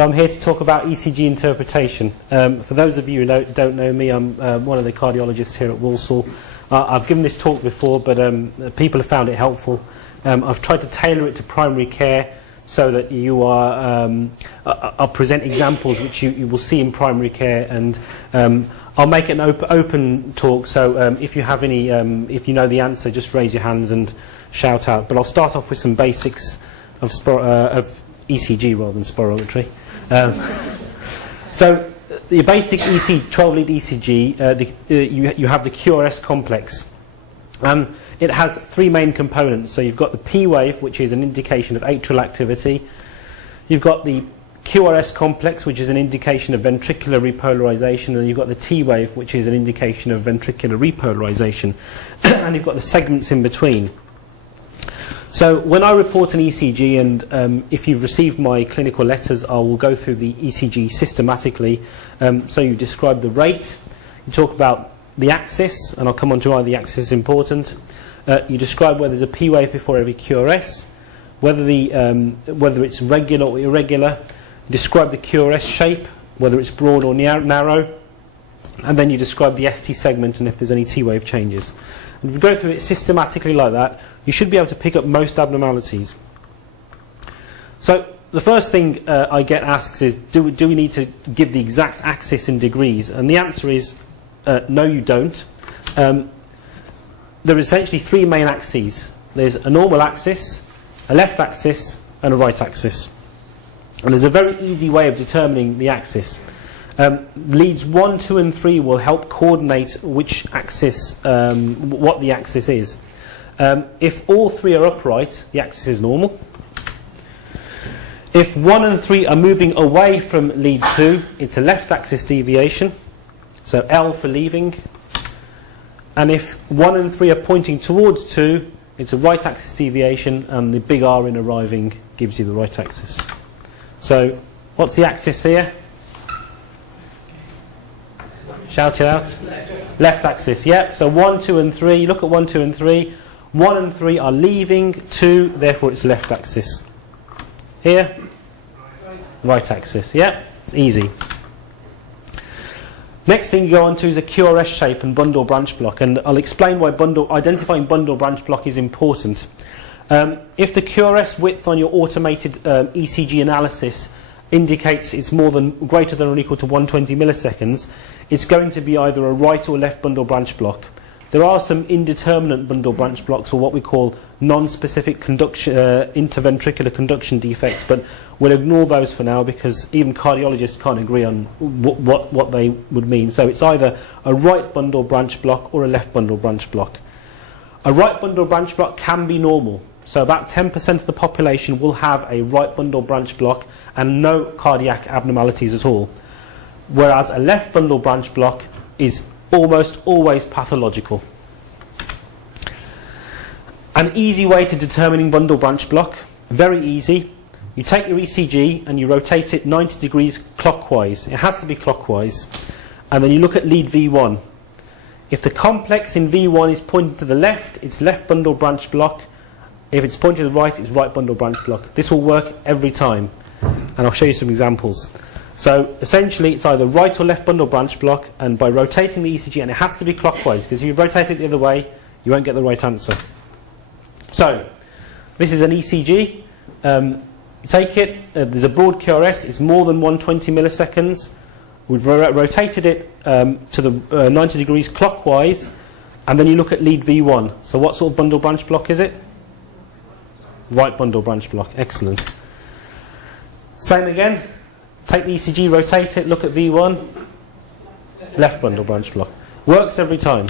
So I'm here to talk about ECG interpretation. For those of you who don't know me, I'm one of the cardiologists here at Walsall. I've given this talk before, but people have found it helpful. I've tried to tailor it to primary care so that you are, I'll present examples which you will see in primary care, and I'll make it an open talk, so if you have any, if you know the answer, just raise your hands and shout out. But I'll start off with some basics of ECG rather than spirometry. So the basic 12-lead ECG, you have the QRS complex. It has three main components. So you've got the P wave, which is an indication of atrial activity. You've got the QRS complex, which is an indication of ventricular repolarization, and you've got the T wave, which is an indication of ventricular repolarization. And you've got the segments in between. So when I report an ECG, and if you've received my clinical letters, I will go through the ECG systematically. So you describe the rate, you talk about the axis, and I'll come on to why the axis is important. You describe whether there's a P wave before every QRS, whether it's regular or irregular. Describe the QRS shape, whether it's broad or narrow, and then you describe the ST segment and if there's any T wave changes. And if you go through it systematically like that, you should be able to pick up most abnormalities. So the first thing I get asked is, do we need to give the exact axis in degrees? And the answer is, no, you don't. There are essentially three main axes. There's a normal axis, a left axis, and a right axis. And there's a very easy way of determining the axis. Leads 1, 2, and 3 will help coordinate which axis, what the axis is. If all three are upright, the axis is normal. If 1 and 3 are moving away from lead 2, it's a left axis deviation. So L for leaving. And if 1 and 3 are pointing towards 2, it's a right axis deviation, and the big R in arriving gives you the right axis. So what's the axis here? Shout it out. Left axis, yeah. So 1, 2, and 3. Look at 1, 2, and 3. 1 and 3 are leaving 2, therefore it's left axis. Here? Right axis, yeah. It's easy. Next thing you go on to is a QRS shape and bundle branch block, and I'll explain why identifying bundle branch block is important. If the QRS width on your automated ECG analysis indicates it's greater than or equal to 120 milliseconds, it's going to be either a right or left bundle branch block. There are some indeterminate bundle branch blocks, or what we call non-specific interventricular conduction defects, but we'll ignore those for now because even cardiologists can't agree on what they would mean. So it's either a right bundle branch block or a left bundle branch block. A right bundle branch block can be normal. So about 10% of the population will have a right bundle branch block and no cardiac abnormalities at all. Whereas a left bundle branch block is almost always pathological. An easy way to determining bundle branch block, very easy. You take your ECG and you rotate it 90 degrees clockwise. It has to be clockwise. And then you look at lead V1. If the complex in V1 is pointing to the left, it's left bundle branch block. If it's pointing to the right, it's right bundle branch block. This will work every time. And I'll show you some examples. So essentially it's either right or left bundle branch block, and by rotating the ECG, and it has to be clockwise, because if you rotate it the other way, you won't get the right answer. So this is an ECG. You take it, there's a broad QRS, it's more than 120 milliseconds. We've rotated it to the 90 degrees clockwise, and then you look at lead V1. So what sort of bundle branch block is it? Right bundle branch block, excellent. Same again, take the ECG, rotate it, look at V1, left bundle branch block. Works every time.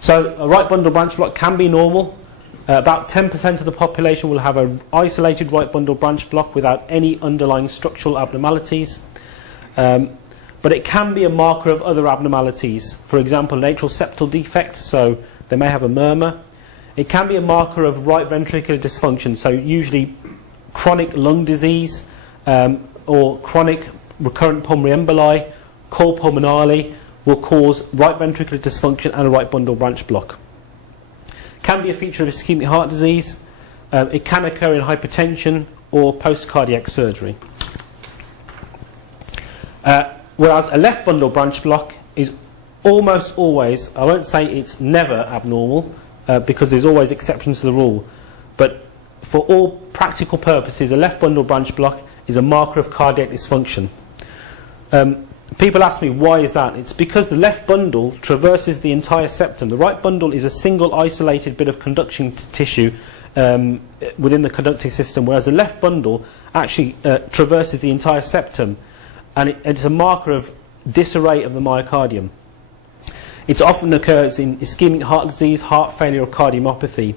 So a right bundle branch block can be normal. About 10% of the population will have an isolated right bundle branch block without any underlying structural abnormalities. But it can be a marker of other abnormalities. For example, an atrial septal defect, so they may have a murmur. It can be a marker of right ventricular dysfunction, so usually chronic lung disease or chronic recurrent pulmonary emboli, cor pulmonale, will cause right ventricular dysfunction and a right bundle branch block. Can be a feature of ischemic heart disease. It can occur in hypertension or post-cardiac surgery. Whereas a left bundle branch block is almost always, I won't say it's never abnormal, because there's always exceptions to the rule, but for all practical purposes, a left bundle branch block is a marker of cardiac dysfunction. People ask me, why is that? It's because the left bundle traverses the entire septum. The right bundle is a single isolated bit of conduction tissue within the conducting system, whereas the left bundle actually traverses the entire septum, and it's a marker of disarray of the myocardium. It often occurs in ischemic heart disease, heart failure, or cardiomyopathy.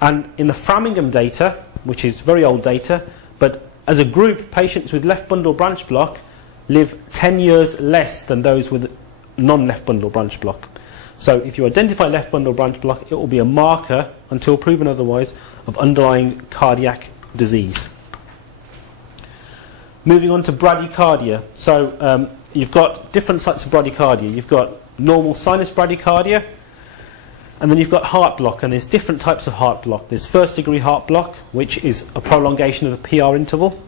And in the Framingham data, which is very old data, but as a group, patients with left bundle branch block live 10 years less than those with non-left bundle branch block. So if you identify left bundle branch block, it will be a marker, until proven otherwise, of underlying cardiac disease. Moving on to bradycardia. So you've got different types of bradycardia. You've got normal sinus bradycardia, and then you've got heart block, and there's different types of heart block. There's first degree heart block, which is a prolongation of a PR interval.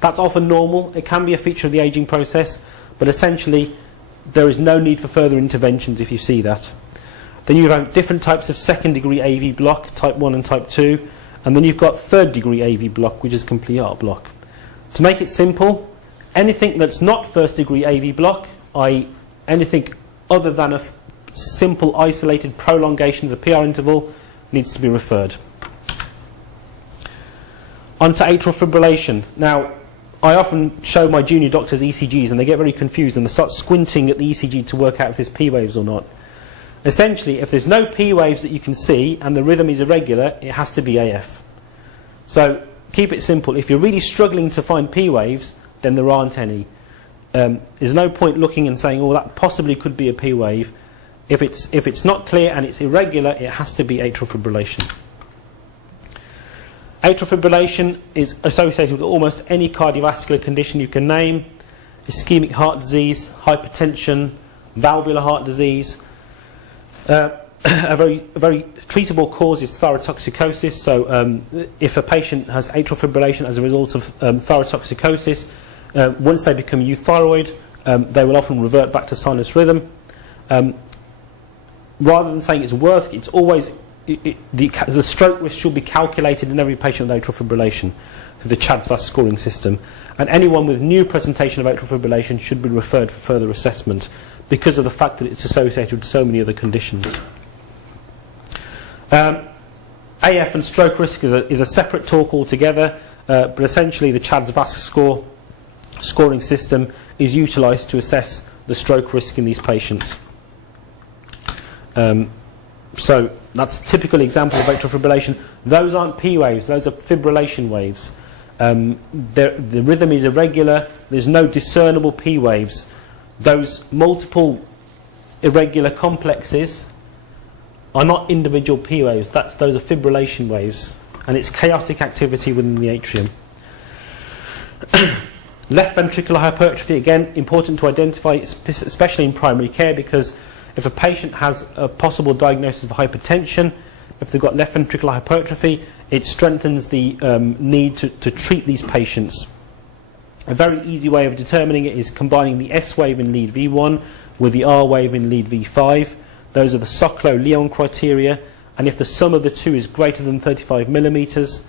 That's often normal. It can be a feature of the aging process, but essentially there is no need for further interventions if you see that. Then you have different types of second degree AV block, type 1 and type 2, and then you've got third degree AV block, which is complete heart block. To make it simple, anything that's not first degree AV block, i.e. anything other than a simple isolated prolongation of the PR interval, needs to be referred. On to atrial fibrillation. Now, I often show my junior doctors ECGs and they get very confused and they start squinting at the ECG to work out if there's P waves or not. Essentially, if there's no P waves that you can see and the rhythm is irregular, it has to be AF. So keep it simple. If you're really struggling to find P waves, then there aren't any. There's no point looking and saying, oh, that possibly could be a P wave. If it's not clear and it's irregular, it has to be atrial fibrillation. Atrial fibrillation is associated with almost any cardiovascular condition you can name: ischemic heart disease, hypertension, valvular heart disease. A very treatable cause is thyrotoxicosis. So if a patient has atrial fibrillation as a result of thyrotoxicosis, once they become euthyroid, they will often revert back to sinus rhythm. Rather than saying it's worth, it's always the stroke risk should be calculated in every patient with atrial fibrillation through the CHADS-VAS scoring system. And anyone with new presentation of atrial fibrillation should be referred for further assessment because of the fact that it's associated with so many other conditions. AF and stroke risk is a separate talk altogether, but essentially the CHADS-VAS scoring system is utilised to assess the stroke risk in these patients. So that's a typical example of atrial fibrillation. Those aren't P waves, those are fibrillation waves. The rhythm is irregular, there's no discernible P waves. Those multiple irregular complexes are not individual P waves, those are fibrillation waves, and it's chaotic activity within the atrium. Left ventricular hypertrophy, again, important to identify, especially in primary care, because if a patient has a possible diagnosis of hypertension, if they've got left ventricular hypertrophy, it strengthens the need to treat these patients. A very easy way of determining it is combining the S wave in lead V1 with the R wave in lead V5. Those are the Soklow-Lyon criteria, and if the sum of the two is greater than 35 millimeters,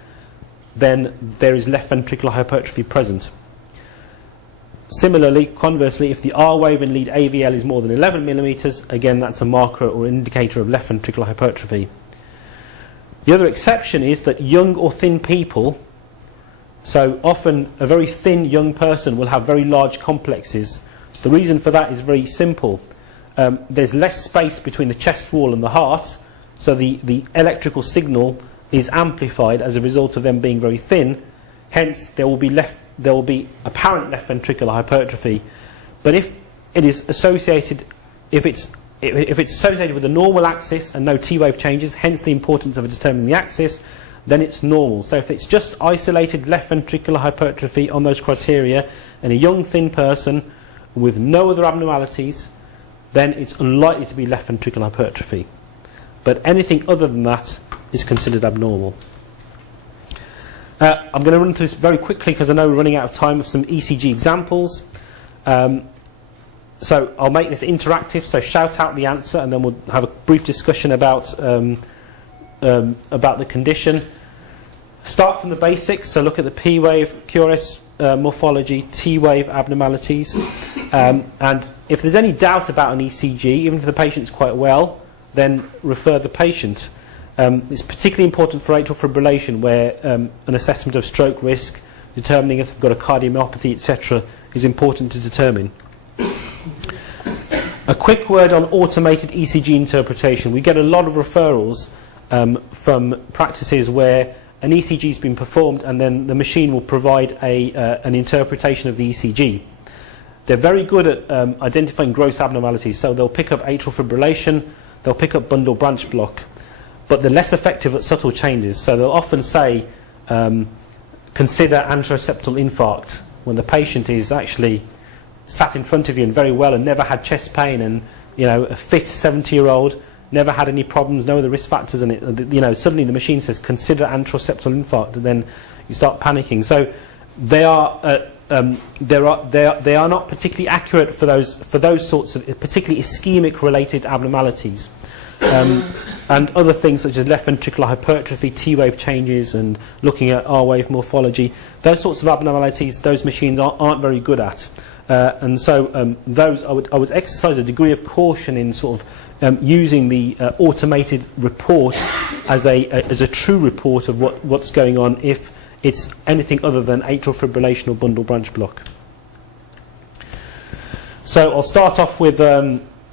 then there is left ventricular hypertrophy present. Similarly, conversely, if the R wave in lead AVL is more than 11 millimeters, again that's a marker or indicator of left ventricular hypertrophy. The other exception is that young or thin people, so often a very thin young person will have very large complexes. The reason for that is very simple. There's less space between the chest wall and the heart, so the electrical signal is amplified as a result of them being very thin. Hence, there will be apparent left ventricular hypertrophy. But if it is associated, if it's associated with a normal axis and no T wave changes, hence the importance of determining the axis, then it's normal. So if it's just isolated left ventricular hypertrophy on those criteria in a young thin person with no other abnormalities, then it's unlikely to be left ventricular hypertrophy. But anything other than that is considered abnormal. I'm going to run through this very quickly because I know we're running out of time, with some ECG examples. So I'll make this interactive, so shout out the answer and then we'll have a brief discussion about the condition. Start from the basics, so look at the P wave, QRS morphology, T wave abnormalities, and if there's any doubt about an ECG, even if the patient's quite well, then refer the patient. It's particularly important for atrial fibrillation, where an assessment of stroke risk, determining if they've got a cardiomyopathy, etc., is important to determine. A quick word on automated ECG interpretation. We get a lot of referrals from practices where an ECG has been performed and then the machine will provide an interpretation of the ECG. They're very good at identifying gross abnormalities, so they'll pick up atrial fibrillation, they'll pick up bundle branch block, but they're less effective at subtle changes. So they'll often say, consider anteroseptal infarct, when the patient is actually sat in front of you and very well and never had chest pain, and a fit 70-year-old, never had any problems, no other risk factors, and suddenly the machine says consider anteroseptal infarct, and then you start panicking. So they are not particularly accurate for those sorts of particularly ischemic related abnormalities, and other things such as left ventricular hypertrophy, T wave changes, and looking at R wave morphology. Those sorts of abnormalities, those machines aren't very good at. And so those I would exercise a degree of caution in sort of using the automated report as a true report of what's going on if it's anything other than atrial fibrillation or bundle branch block. So I'll start off with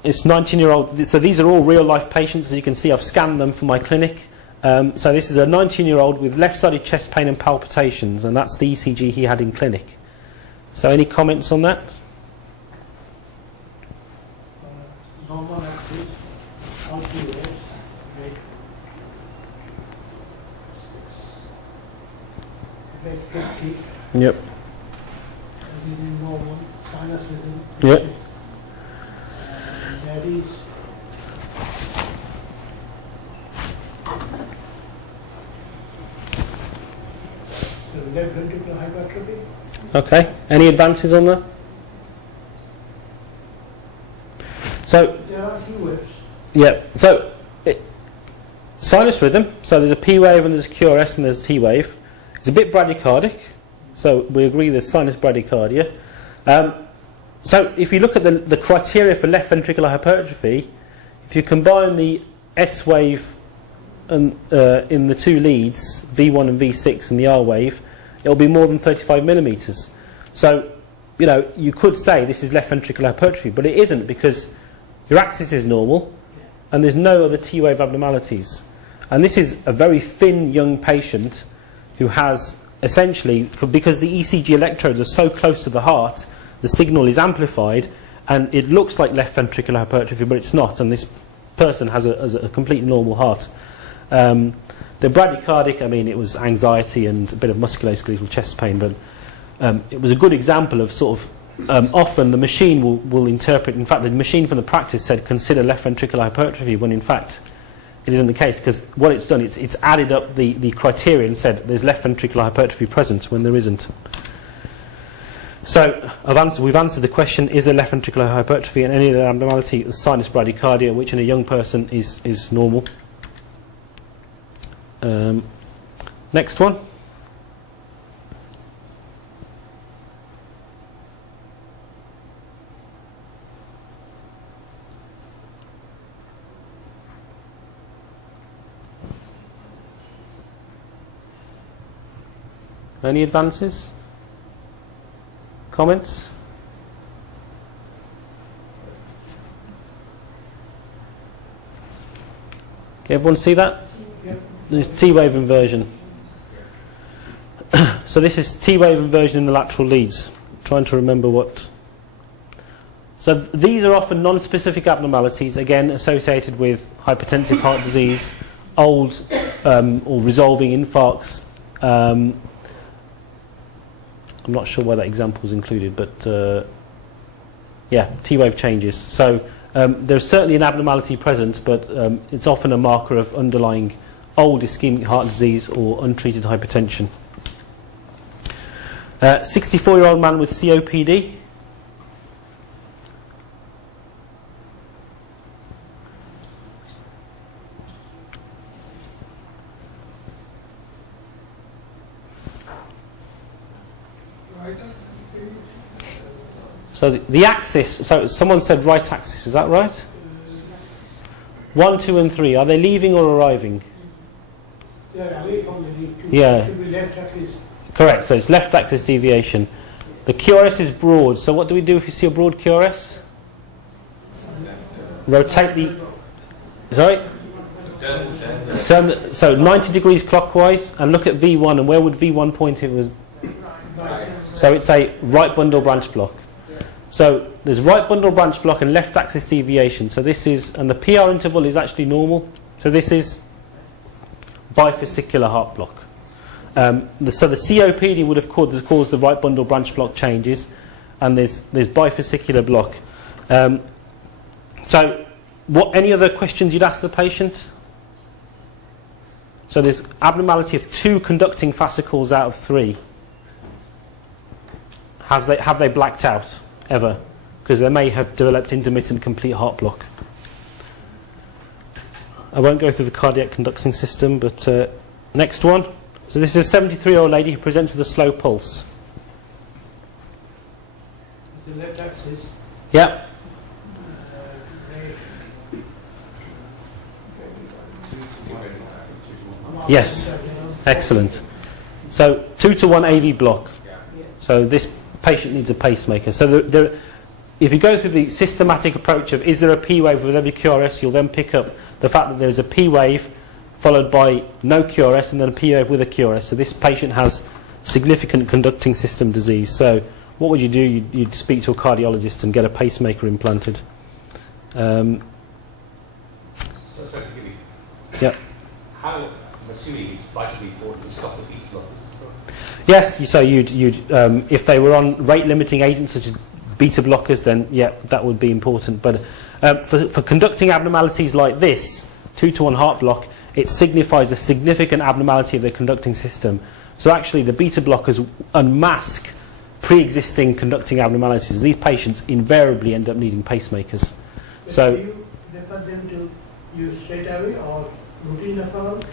it's 19-year-old. So these are all real-life patients. As you can see, I've scanned them for my clinic. So this is a 19-year-old with left-sided chest pain and palpitations, and that's the ECG he had in clinic. So any comments on that? Yep. Yep. Ventricular hypertrophy. Okay. Any advances on that? So There are two waves. yeah. So sinus rhythm. So there's a P wave and there's a QRS and there's a T wave. It's a bit bradycardic. So we agree there's sinus bradycardia. So if you look at the criteria for left ventricular hypertrophy, if you combine the S wave and, in the two leads, V1 and V6, and the R wave, it'll be more than 35 millimeters. So, you could say this is left ventricular hypertrophy, but it isn't, because your axis is normal and there's no other T wave abnormalities. And this is a very thin young patient who has essentially, because the ECG electrodes are so close to the heart, the signal is amplified and it looks like left ventricular hypertrophy, but it's not, and this person has a completely normal heart. The bradycardic, it was anxiety and a bit of musculoskeletal chest pain, but it was a good example of sort of often the machine will interpret. In fact, the machine from the practice said consider left ventricular hypertrophy, when in fact it isn't the case, because what it's done, it's added up the criteria and said there's left ventricular hypertrophy present when there isn't. So we've answered the question, is there left ventricular hypertrophy, and any other abnormality, the sinus bradycardia, which in a young person is normal. Next one. Any advances? Comments? Okay, everyone see that? There's T-wave inversion. So this is T-wave inversion in the lateral leads. I'm trying to remember what. So these are often non-specific abnormalities, again associated with hypertensive heart disease, old or resolving infarcts. I'm not sure why that example was included, but yeah, T-wave changes. So there's certainly an abnormality present, but it's often a marker of underlying old ischemic heart disease or untreated hypertension. 64-year-old man with COPD. Right axis deviation. So the axis, so someone said right axis, is that right? 1, 2 and 3, are they leaving or arriving? They are away from the lead. Yeah. Should be left axis. Correct, so it's left axis deviation. The QRS is broad, so what do we do if you see a broad QRS? Rotate the... Sorry? Turn, so 90 degrees clockwise, and look at V1, and where would V1 point? It was... So it's a right bundle branch block. So there's right bundle branch block and left axis deviation. So this is, and the PR interval is actually normal. So this is bifascicular heart block. So the COPD would have caused the right bundle branch block changes, and there's bifascicular block. So any other questions you'd ask the patient? So there's abnormality of 2 conducting fascicles out of 3. Have they blacked out ever? Because they may have developed intermittent complete heart block. I won't go through the cardiac conducting system, but next one. So this is a 73-year-old lady who presents with a slow pulse. The left axis. Yeah. Yes. Excellent. So 2-to-1 AV block. So this patient needs a pacemaker. So if you go through the systematic approach of is there a P wave with every QRS, you'll then pick up the fact that there's a P wave followed by no QRS and then a P wave with a QRS. So this patient has significant conducting system disease. So what would you do? You'd speak to a cardiologist and get a pacemaker implanted. So, forgive me. Yeah. How, I'm assuming it's vitally important to stop the beta blockers. Yes, so you'd if they were on rate-limiting agents such as beta blockers, then yeah, that would be important. But for conducting abnormalities like this, 2-to-1 heart block, it signifies a significant abnormality of the conducting system. So actually, the beta blockers unmask pre-existing conducting abnormalities. These patients invariably end up needing pacemakers. So, do you refer them to use straight away or routine referral?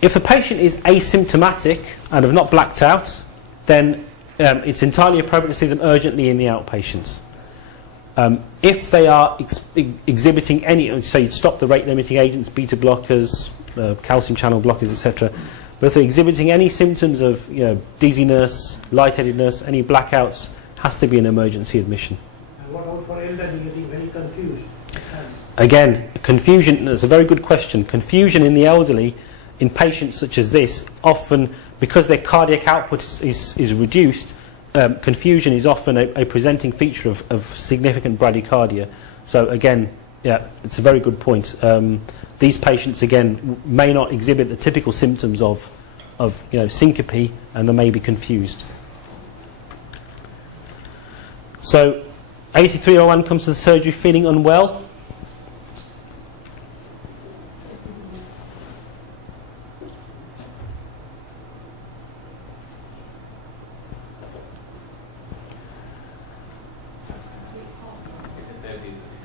if the patient is asymptomatic and have not blacked out, then it's entirely appropriate to see them urgently in the outpatients. If they are exhibiting any, so you'd stop the rate-limiting agents, beta blockers, calcium channel blockers, etc. But if they're exhibiting any symptoms of dizziness, lightheadedness, any blackouts, has to be an emergency admission. And what about for elderly getting very confused? Again, confusion, that's a very good question. Confusion in the elderly, in patients such as this, often, because their cardiac output is reduced, confusion is often a presenting feature of significant bradycardia. So again, yeah, it's a very good point. These patients, again, may not exhibit the typical symptoms of syncope, and they may be confused. So 8301 comes to the surgery feeling unwell.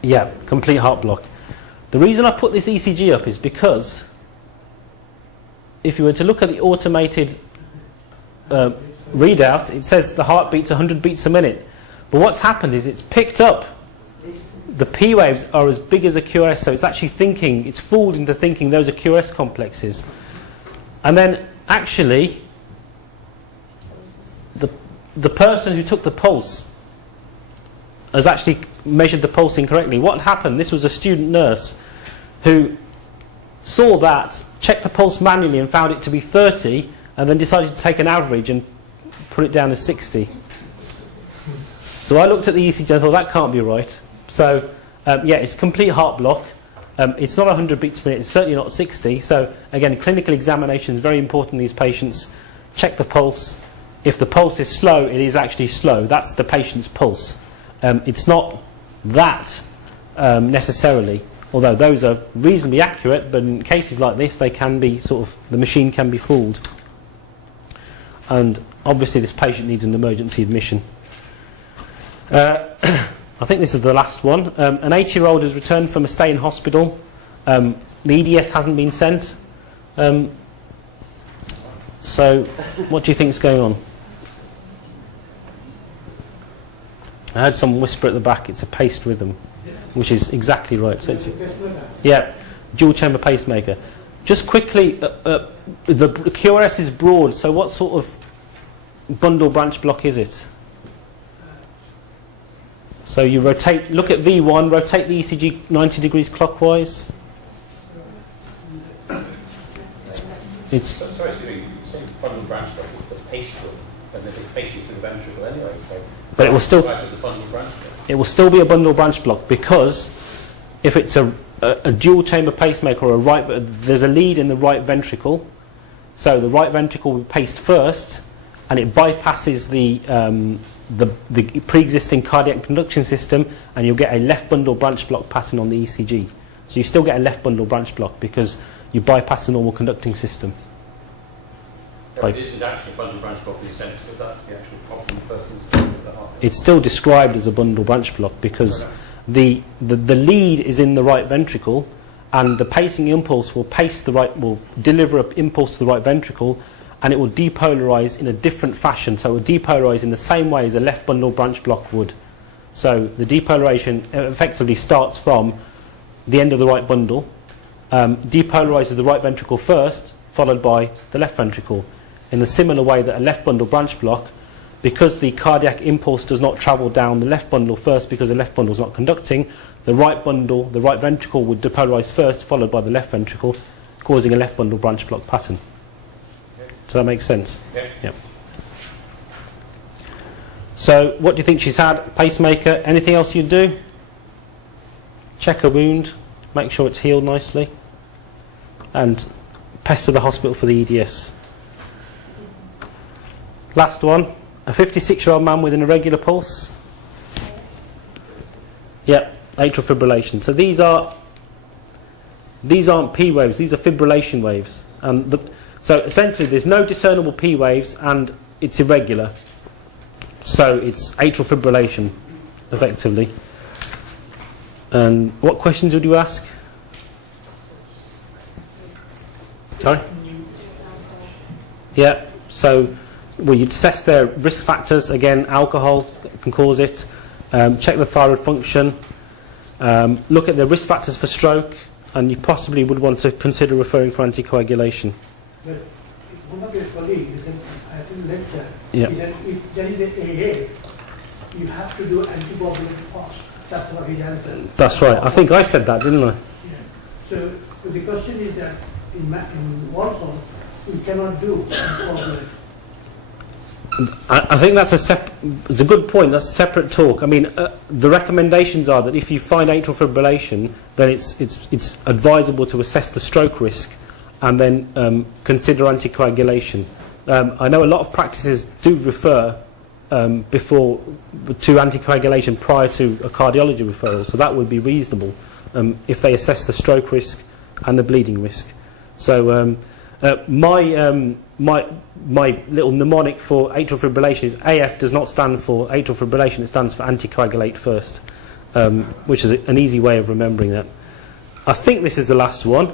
Yeah, complete heart block. The reason I put this ECG up is because if you were to look at the automated readout, it says the heart beats 100 beats a minute. But what's happened is it's picked up the P waves are as big as a QRS, so it's actually thinking, it's fooled into thinking those are QRS complexes. And then actually, the person who took the pulse has actually measured the pulse incorrectly. What happened? This was a student nurse who saw that, checked the pulse manually and found it to be 30, and then decided to take an average and put it down as 60. So I looked at the ECG and thought, that can't be right. So, yeah, it's complete heart block. It's not 100 beats per minute, it's certainly not 60. So, again, clinical examination is very important in these patients. Check the pulse. If the pulse is slow, it is actually slow. That's the patient's pulse. It's not that necessarily, although those are reasonably accurate, but in cases like this, they can be the machine can be fooled. And obviously this patient needs an emergency admission. I think this is the last one. An 80-year-old has returned from a stay in hospital. The EDS hasn't been sent. So what do you think is going on? I heard someone whisper at the back, it's a paced rhythm, which is exactly right. So it's, Pacemaker. yeah, dual chamber pacemaker. Just quickly, the QRS is broad, so what sort of bundle branch block is it? So you rotate, look at V1, rotate the ECG 90 degrees clockwise. It's Sorry, excuse me, you say bundle branch block, it's a pace block, and then it's pacing to the ventricle anyway, so... But it will still- As a bundle branch block. It will still be a bundle branch block, because if it's a dual chamber pacemaker or there's a lead in the right ventricle, so the right ventricle will be paced first, and it bypasses the pre-existing cardiac conduction system, and you'll get a left bundle branch block pattern on the ECG. So you still get a left bundle branch block because you bypass the normal conducting system. Yeah, it isn't actually a bundle branch block in the sense that that's the actual problem the person's got with the heart. It's still described as a bundle branch block because the lead is in the right ventricle, and the pacing impulse will deliver an impulse to the right ventricle, and it will depolarize in a different fashion. So it will depolarize in the same way as a left bundle branch block would. So the depolarization effectively starts from the end of the right bundle, depolarizes the right ventricle first, followed by the left ventricle. In a similar way that a left bundle branch block, because the cardiac impulse does not travel down the left bundle first because the left bundle is not conducting, the right ventricle would depolarize first, followed by the left ventricle, causing a left bundle branch block pattern. Does that make sense? Yeah. Yep. So, what do you think she's had? Pacemaker. Anything else you'd do? Check a wound, make sure it's healed nicely, and pester the hospital for the EDS. Last one. A 56-year-old man with an irregular pulse. Yep, atrial fibrillation. So these aren't P waves; these are fibrillation waves. And so essentially, there's no discernible P waves, and it's irregular. So it's atrial fibrillation, effectively. And what questions would you ask? Sorry? Yeah, so you'd assess their risk factors. Again, alcohol can cause it. Check the thyroid function. Look at the risk factors for stroke, and you possibly would want to consider referring for anticoagulation. But one of your colleagues at a lecture, Yeah. he said if there is an AA, you have to do anticoagulant fast. That's what he answered. That's right. I think I said that, didn't I? Yeah. So the question is that in Warsaw, we cannot do anticoagulant. I think it's a good point. That's a separate talk. I mean, the recommendations are that if you find atrial fibrillation, then it's advisable to assess the stroke risk and then consider anticoagulation. I know a lot of practices do refer to anticoagulation prior to a cardiology referral, so that would be reasonable if they assess the stroke risk and the bleeding risk. So my little mnemonic for atrial fibrillation is AF does not stand for atrial fibrillation, it stands for anticoagulate first, which is an easy way of remembering that. I think this is the last one.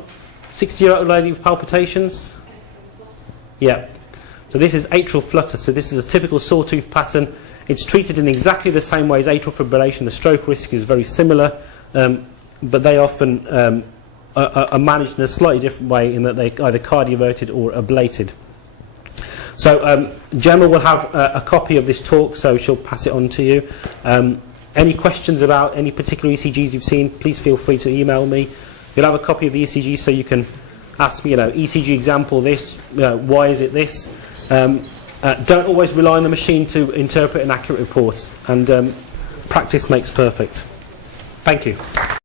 60-year-old lady with palpitations. Yeah. So this is atrial flutter. So this is a typical sawtooth pattern. It's treated in exactly the same way as atrial fibrillation. The stroke risk is very similar, but they often are managed in a slightly different way in that they either cardioverted or ablated. So Gemma will have a copy of this talk, so she'll pass it on to you. Any questions about any particular ECGs you've seen, please feel free to email me. You'll have a copy of the ECG, so you can ask me, ECG example this, why is it this? Don't always rely on the machine to interpret an accurate report, and practice makes perfect. Thank you.